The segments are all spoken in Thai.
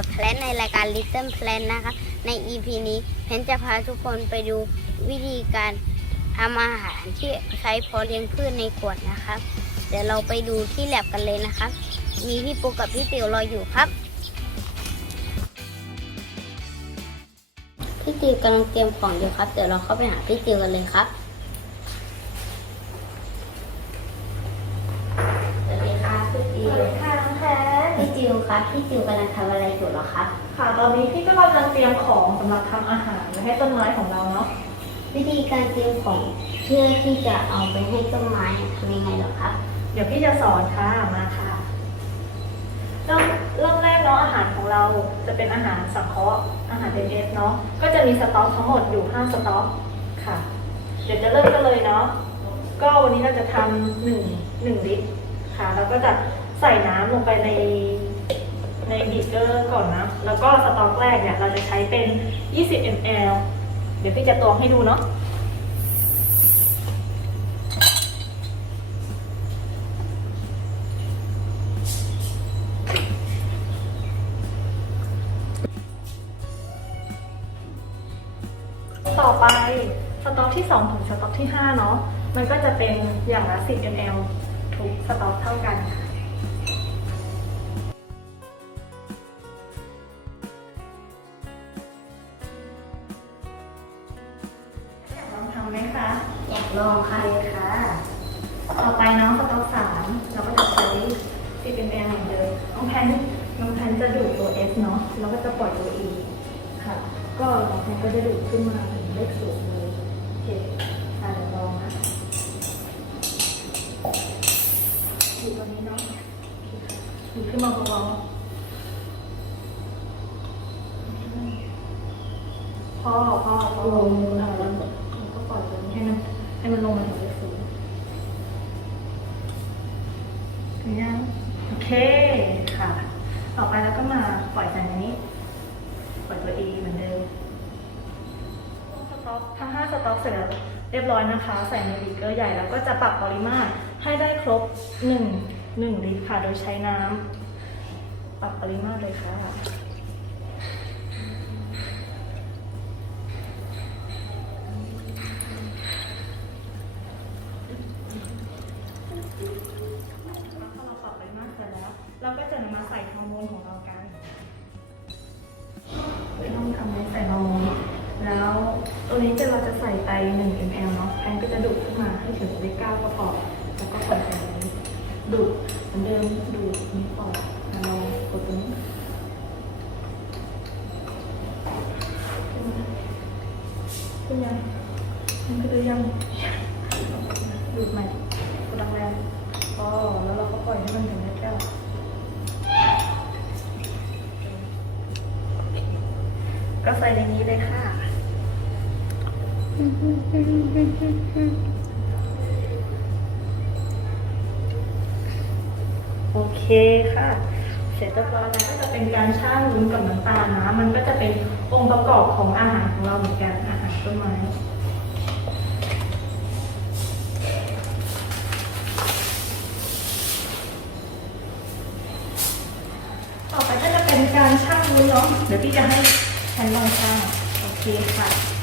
กับแพลนในรายการ Little Plan นะคะใน EP นี้แพลนจะพาทุกคนไปดูวิธีการทำอาหารที่ใช้พาะเลี้ยงพืชในขวดนะครับ เดี๋ยวเราไปดูที่แลบกันเลยนะครับ มีพี่ปุ๊กกับพี่ติ๋วรออยู่ครับ พี่ติวกำลังเตรียมของอยู่ครับ เดี๋ยวเราเข้าไปหาพี่ติวกันเลยครับสวัสดีครับพี่ติว ค่ะน้องแพน พี่ติว ครับพี่ติวกำลังทำอะไรอยู่เหรอครับค่ะ ตอนนี้พี่ก็กำลังเตรียมของสำหรับทำอาหารไว้ให้ต้นไม้ของเราเนาะ วิธีการเตรียมของเพื่อที่จะเอาไปให้ต้นไม้ทำยังไงเหรอครับเดี๋ยวพี่จะสอนค่ะ มาค่ะเริ่มเริ่มแรกเนาะอาหารของเราจะเป็นอาหารสังเคราะห์อาหารเอสเนาะ ก็จะมีสต็อกทั้งหมดอยู่5สต็อกค่ะ เดี๋ยวจะเริ่มกันเลยเนาะ ก็วันนี้เราจะทำหนึ่งหนึ่งลิตรค่ะ แล้วก็จะใส่น้ำลงไปใน ในบีเกอร์ก่อนนะ แล้วก็สต็อกแรกเนี่ยเราจะใช้เป็น 20 ml เดี๋ยวพี่จะตวงให้ดูเนาะต่อไปสต็อกที่ 2 ถึงสต็อกที่ 5 เนาะ มันก็จะเป็นอย่างละ 10 ml ทุกสต็อกเท่ากันค่ะ ต่อไปเนาะสต็อกสามเราก็จะใช้10 ml เหมือนเดิมน้องแพนน้องแพนจะดูดตัว S เนาะแล้วก็จะปล่อยตัว E ค่ะ ก็น้องแพนก็จะดูดขึ้นมาถึงเลขสูงเลยโอเคอะเดี๋ยวลองนะดูตัวนี้เนาะดูขึ้นมาเบาๆพอพอพอลงอะแล้วก็ปล่อยตัวนี้ให้มันให้มันลงมาถึงเลขสูง ถึงยังโอเคค่ะ ต่อไปแล้วก็มาปล่อยจากนี้ ปล่อยตัว E เหมือนเดิมสต็อกทั้ง5สต็อกเสร็จแล้วเรียบร้อยนะคะ ใส่ในบีเกอร์ใหญ่แล้วก็จะปรับปริมาตรให้ได้ครบ 1 1 ลิตรค่ะ โดยใช้น้ำปรับปริมาตรเลยค่ะ 1 ml เนาะแอนก็จะดูดขึ้นมาให้ถึงเลขเก้าก็พอแล้วก็ปล่อยไปนี้ดูดเหมือนเดิมดูดนี้ปล่อยแล้วเรากดตรงนี้ขึ้นยังมันก็จะยังดูดใหม่กดแรงๆพอแล้วเราก็ปล่อยให้มันถึงเลขเก้าก็ใส่ในนี้เลยค่ะ โอเคค่ะ เสร็จเรียบร้อยแล้วก็จะเป็นการช่างวุ้นกับน้ำตาลนะ มันก็จะเป็นองค์ประกอบของอาหารของเราเหมือนกันอาหารต้นไม้ต่อไปก็จะเป็นการช่างวุ้นเนาะเดี๋ยวพี่จะให้ฉันลองช่างโอเคค่ะ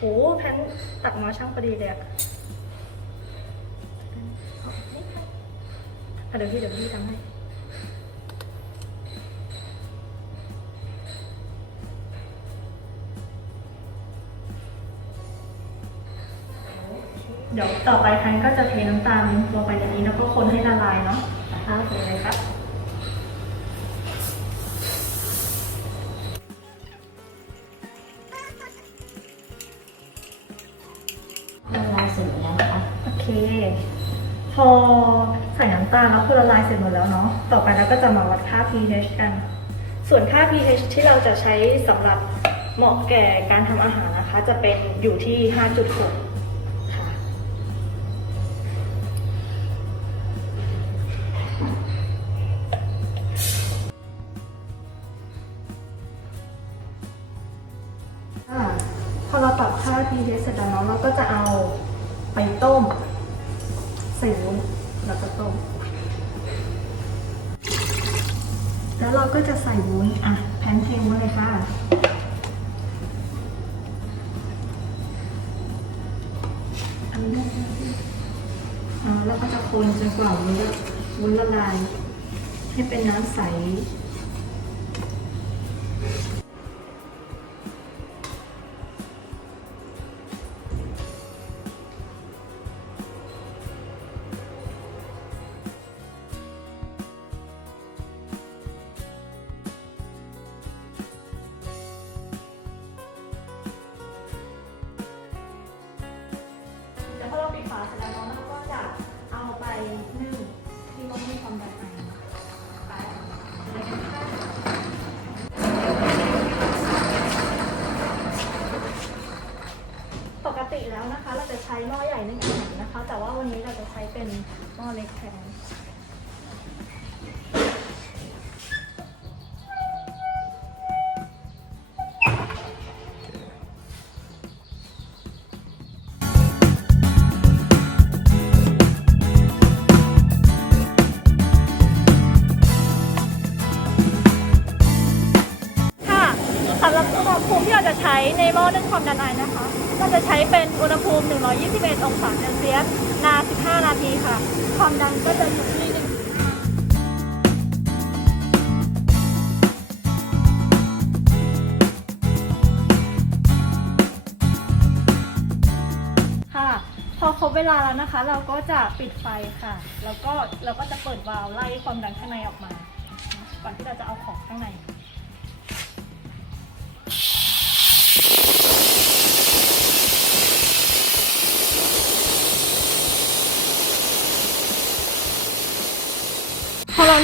โอ้แพนตัดมาช่างพอดีเลยอะเอานิดนึงอะเดี๋ยวพี่เดี๋ยวพี่ทำให้ เดี๋ยวต่อไปแพนก็จะเทน้ำตาลลงไปในนี้แล้วก็คนให้ละลายเนาะนะคะโอเคเลยครับ อใส่น้ำตาลแล้วคือละลายเสร็จหมดแล้วเนาะ ต่อไปเราก็จะมาวัดค่า pH กัน ส่วนค่า pH ที่เราจะใช้สำหรับเหมาะแก่การทำอาหารนะคะ จะเป็นอยู่ที่ 5.6ค่ะพอเราปรับค่า pH เสร็จแล้วเนาะเราก็จะเอาไปต้ม แล้วเราก็จะใส่วุ้นอะแพนเทวุ้นเลยค่ะ อันนี้เราก็จะคนจนกว่าวุ้นละวุ้นละลาย ให้เป็นน้ำใส จะใช้หม้อใหญ่นึ่งอาหารนะคะ แต่ว่าวันนี้เราจะใช้เป็นหม้อเล็กแทน ใช้ในหม้อนึ่งความดันไอนะคะเราจะใช้เป็นอุณหภูมิ 121 องศาเซลเซียสนาน 15 นาทีค่ะ ความดันก็จะอยู่ที่ค่ะพอครบเวลาแล้วนะคะ เราก็จะปิดไฟค่ะ แล้วก็เราก็จะเปิดวาล์วไล่ความดันข้างในออกมา ก่อนที่เราจะเอาของข้างใน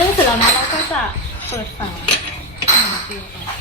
นึ่งเสร็จแล้วนะเราก็จะเปิดฝาเกลือไป